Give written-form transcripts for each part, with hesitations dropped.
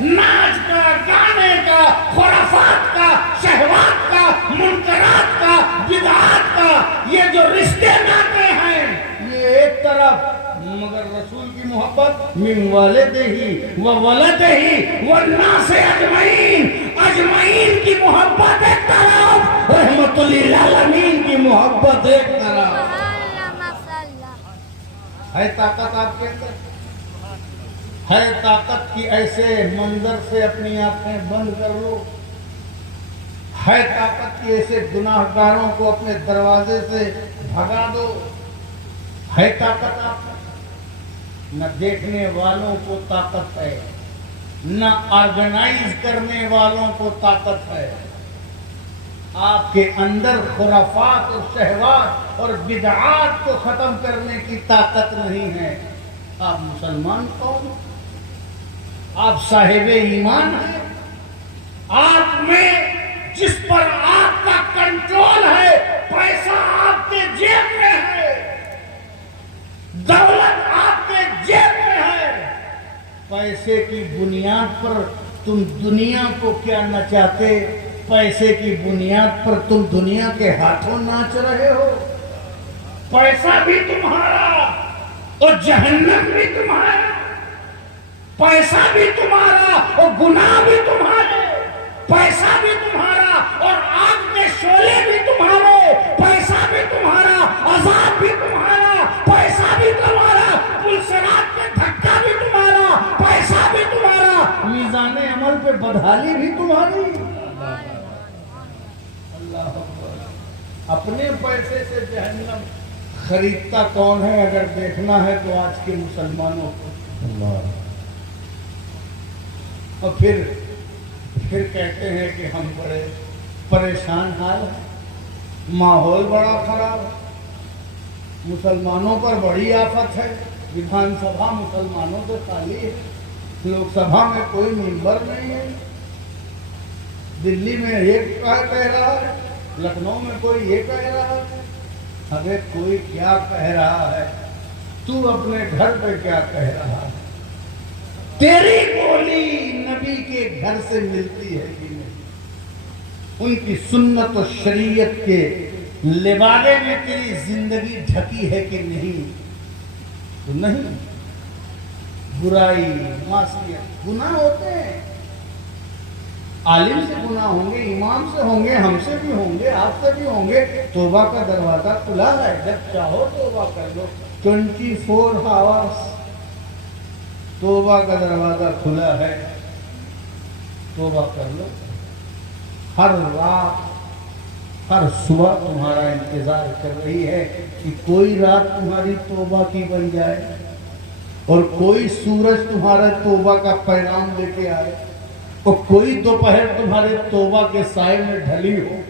ناچ کا، گانے کا، خرافات کا، شہوات کا، منکرات کا، بدعات کا یہ جو رشتے ناطے ہیں یہ ایک طرف، مگر رسول کی محبت من والدہ و ولدہ والناس اجمعین، اجمعین کی محبت ایک طرف، رحمت للعالمین کی محبت ایک طرف۔ ہے طاقت آپ کے اندر؟ ہے طاقت کی ایسے منظر سے اپنی آنکھیں بند کر لو؟ ہے طاقت کی ایسے گناہ گاروں کو اپنے دروازے سے بھگا دو؟ ہے طاقت آپ میں؟ نہ دیکھنے والوں کو طاقت ہے، نہ آرگنائز کرنے والوں کو طاقت ہے۔ آپ کے اندر خرافات اور شہوات اور بدعات کو ختم کرنے کی طاقت نہیں ہے۔ آپ مسلمان کون؟ آپ صاحب ایمان ہیں؟ آپ میں جس پر آپ کا کنٹرول ہے، پیسہ آپ کے جیب میں ہے، دولت آپ کے جیب میں ہے، پیسے کی بنیاد پر تم دنیا کو کیا نچاتے؟ پیسے کی بنیاد پر تم دنیا کے ہاتھوں ناچ رہے ہو۔ پیسہ بھی تمہارا اور جہنم بھی تمہارا، پیسہ بھی تمہارا اور گناہ بھی تمہارے، پیسہ بھی تمہارا اور آگ کے شعلے بھی تمہارے، پیسہ بھی تمہارا، عذاب بھی تمہارا، پیسہ بھی تمہارا، پلسرات پہ دھکا بھی تمہارا، پیسہ بھی تمہارا، میزان عمل پہ بدحالی بھی تمہاری۔ اللہ اپنے پیسے سے جہنم خریدتا کون ہے؟ اگر دیکھنا ہے تو آج کے مسلمانوں کو۔ اللہ اور پھر کہتے ہیں کہ ہم بڑے پریشان حال ہیں، ماحول بڑا خراب ہے، مسلمانوں پر بڑی آفت ہے، وِدھان سبھا مسلمانوں سے خالی ہے، لوک سبھا میں کوئی ممبر نہیں ہے، دلی میں ایک کہہ رہا ہے، لکھنؤ میں کوئی یہ کہہ رہا ہے، ارے کوئی کیا کہہ رہا ہے، تو اپنے گھر پہ کیا کہہ رہا ہے؟ تیری بولی نبی کے گھر سے ملتی ہے کہ نہیں؟ ان کی سنت و شریعت کے لبادے میں تیری زندگی ڈھکی ہے کہ نہیں؟ تو نہیں۔ برائی، معصیت، گناہ ہوتے ہیں، عالم سے گناہ ہوں گے، امام سے ہوں گے، ہم سے بھی ہوں گے، آپ سے بھی ہوں گے، توبہ کا دروازہ کھلا ہے، جب چاہو توبہ کر لو، 24 آورس توبہ کا دروازہ کھلا ہے، توبہ کر لو۔ ہر رات، ہر صبح تمہارا انتظار کر رہی ہے کہ کوئی رات تمہاری توبہ کی بن جائے اور کوئی سورج تمہارے توبہ کا پیغام لے کے آئے اور کوئی دوپہر تمہارے توبہ کے سائے میں ڈھلی ہو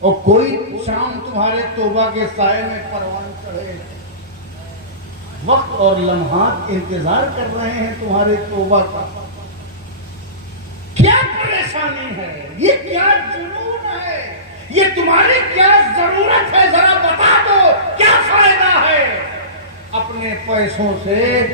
اور کوئی شام تمہارے توبہ کے سائے میں پروان چڑھے۔ وقت اور لمحات انتظار کر رہے ہیں تمہارے توبہ کا۔ کیا پریشانی ہے؟ یہ کیا جنون ہے؟ یہ تمہاری کیا ضرورت ہے؟ ذرا بتا دو، کیا فائدہ ہے اپنے پیسوں سے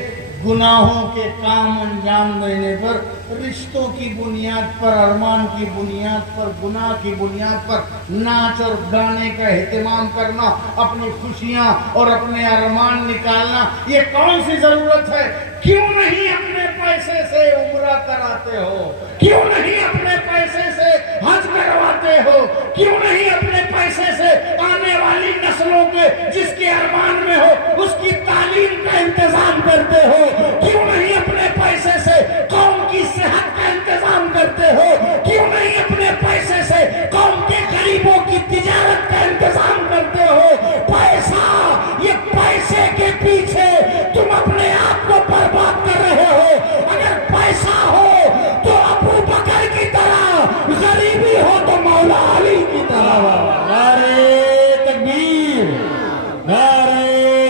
گناہوں کے کام انجام دینے پر، رشتوں کی بنیاد پر، ارمان کی بنیاد پر، گناہ کی بنیاد پر ناچ اور گانے کا اہتمام کرنا، اپنی خوشیاں اور اپنے ارمان نکالنا، یہ کون سی ضرورت ہے؟ کیوں نہیں اپنے پیسے سے عمرہ کراتے ہو؟ کیوں نہیں اپنے پیسے سے حج کرواتے ہو؟ کیوں نہیں اپنے پیسے سے آنے والی نسلوں کے جس کے ارمان میں ہو اس کی تعلیم کا انتظام کرتے ہو؟ کیوں نہیں اپنے پیسے سے قوم کی صحت کا انتظام کرتے ہو؟ کیوں نہیں اپنے پیسے سے قوم کے غریبوں کی تجارت کا انتظام کرتے ہو؟ پیسہ، یہ پیسے کے پیچھے تم اپنے آپ کو برباد کر رہے ہو۔ اگر پیسہ ہو تو ابو بکر کی طرح، غریبی ہو تو مولا علی کی طرح۔ نعرہ تکبیر، نعرہ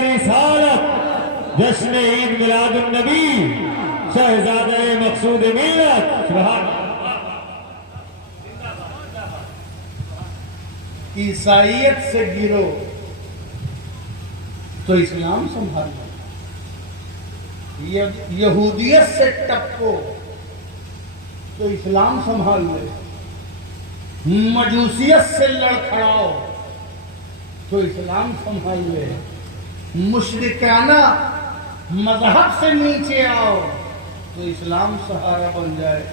رسالت، جشن عید میلاد النبی، شہزادہ مقصود ملت، سبحان عیسائیت سے گرو تو اسلام سنبھالو، یہودیت سے ٹپکو تو اسلام سنبھال لے، مجوسیت سے لڑکھڑاؤ تو اسلام سنبھال لے، مشرکانہ مذہب سے نیچے آؤ تو اسلام سہارا بن جائے،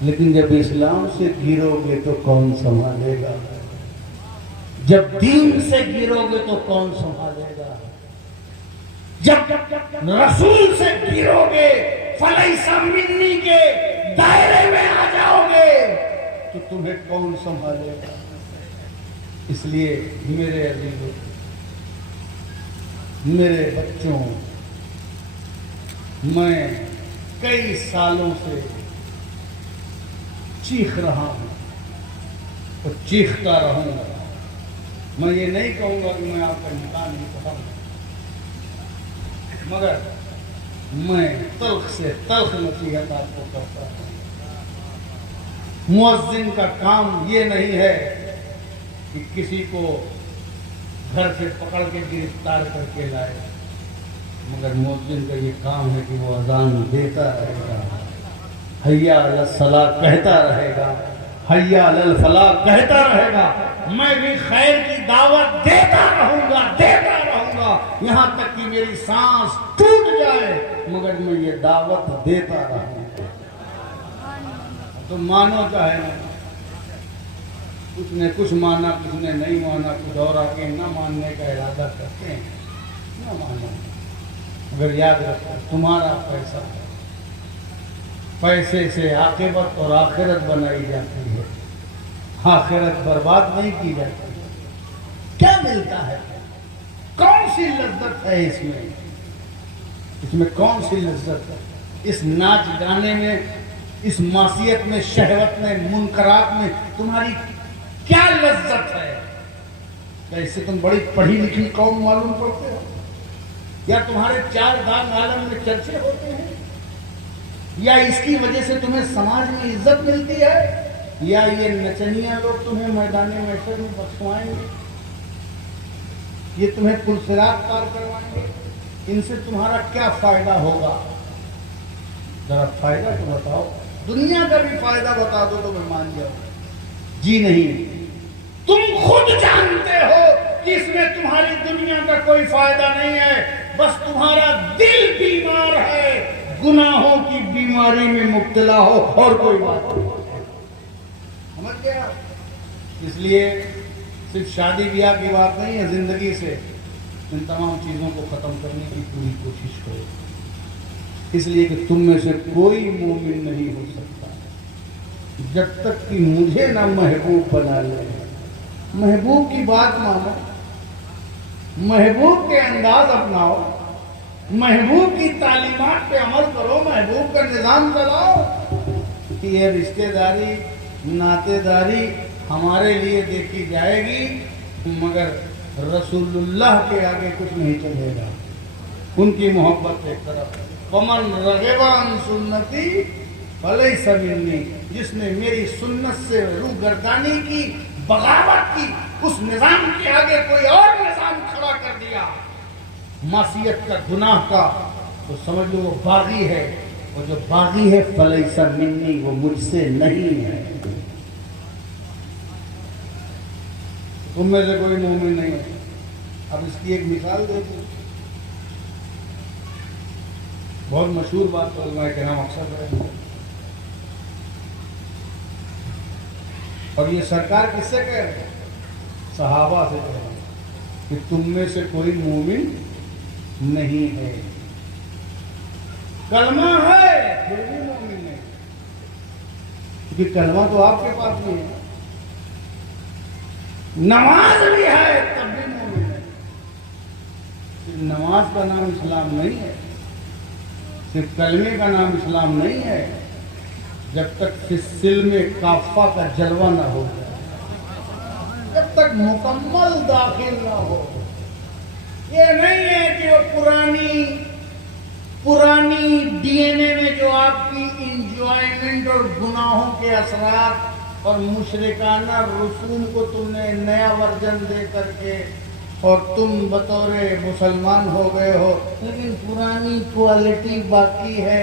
لیکن جب اسلام سے گرو گے تو کون سنبھالے گا؟ جب دین سے گرو گے تو کون سنبھالے گا؟ جب رسول سے گرو گے، فلیس منی کے دائرے میں آ جاؤ گے تو تمہیں کون سنبھالے گا؟ اس لیے میرے عزیزوں، میرے بچوں، میں کئی سالوں سے چیخ رہا ہوں اور چیختا رہوں گا۔ میں یہ نہیں کہوں گا کہ میں آپ کا نکاح نہیں کرتا ہوں، مگر میں تلخ سے تلخ نصیحت آپ کو کرتا ہوں۔ مؤذن کا کام یہ نہیں ہے کہ کسی کو گھر سے پکڑ کے گرفتار کر کے لائے، مگر مؤذن کا یہ کام ہے کہ وہ اذان دیتا رہے گا، حیا علی الصلاۃ کہتا رہے گا، حیا علی الفلاح کہتا رہے گا۔ میں بھی خیر کی دعوت دیتا رہوں گا، یہاں تک کہ میری سانس ٹوٹ جائے، مگر میں یہ دعوت دیتا رہوں گا۔ تو مانو چاہے نہ، کچھ نے کچھ مانا، کچھ نے نہیں مانا، کچھ اور آ کے نہ ماننے کا ارادہ کرتے ہیں، نہ مانا، مگر یاد رکھو تمہارا پیسہ ہے، پیسے سے عاقبت اور آخرت بنائی جاتی ہے، آخرت برباد نہیں کی جاتی۔ کیا ملتا ہے؟ کون سی لذت ہے اس میں کون سی لذت ہے؟ اس ناچ گانے میں، اس معصیت میں، شہوت میں، منکرات میں تمہاری کیا لذت ہے؟ کیا اس سے تم بڑی پڑھی لکھی قوم معلوم پڑتے ہو؟ یا تمہارے چار دام عالم میں چرچے ہوتے ہیں؟ یا اس کی وجہ سے تمہیں سماج میں عزت ملتی ہے؟ یا یہ نچنیاں لوگ تمہیں میدان محشر میں بخشوائیں گے، یہ تمہیں پرصراط پار کروائیں گے؟ ان سے تمہارا کیا فائدہ ہوگا؟ ذرا فائدہ تو بتاؤ، دنیا کا بھی فائدہ بتا دو تو میں مان جاؤں۔ جی نہیں، تم خود جانتے ہو کہ اس میں تمہاری دنیا کا کوئی فائدہ نہیں ہے، بس تمہارا دل بیمار ہے، گناہوں کی بیماری میں مبتلا ہو، اور کوئی بات نہیں۔ سمجھ گیا؟ اس لیے صرف شادی بیاہ کی بات نہیں ہے، زندگی سے ان تمام چیزوں کو ختم کرنے کی پوری کوشش کرو، اس لیے کہ تم میں سے کوئی مومن نہیں ہو سکتا جب تک کہ مجھے نہ محبوب بنا لے۔ محبوب کی بات مانو، محبوب کے انداز اپناؤ، محبوب کی تعلیمات پہ عمل کرو، محبوب کا نظام چلاؤ۔ یہ رشتہ داری، ناطے داری ہمارے لیے دیکھی جائے گی، مگر رسول اللہ کے آگے کچھ نہیں چلے گا۔ ان کی محبت ایک طرف، ومن رغب عن سنتی فلیس منی، جس نے میری سنت سے روگردانی کی، بغاوت کی، اس نظام کے آگے کوئی اور نظام کھڑا کر دیا، معصیت کا، گناہ کا، تو سمجھ لو وہ باغی ہے، اور جو باغی ہے فلیس منی، وہ مجھ سے نہیں ہے۔ تم میں سے کوئی مومن نہیں ہے۔ اب اس کی ایک مثال دیکھیں، بہت مشہور بات علماء کرام اکثر رہے ہیں، اور یہ سرکار کس سے کہہ رہے ہیں؟ صحابہ سے کہہ رہے ہیں کہ تم میں سے کوئی مومن نہیں ہے۔ کلمہ ہے پھر بھی مومن نہیں، کیونکہ کلمہ تو آپ کے پاس نہیں ہے، نماز بھی ہے تب بھی مومن ہے۔ صرف نماز کا نام اسلام نہیں ہے، صرف کلمے کا نام اسلام نہیں ہے، جب تک فی السلم کافہ کا جلوہ نہ ہو جائے، جب تک مکمل داخل نہ ہو۔ یہ نہیں ہے کہ وہ پرانی ڈی این اے میں جو آپ کی انجوائمنٹ اور گناہوں کے اثرات اور مشرکانہ رسوم کو تم نے نیا ورژن دے کر کے اور تم بطور مسلمان ہو گئے ہو، لیکن پرانی کوالٹی باقی ہے،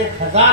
1000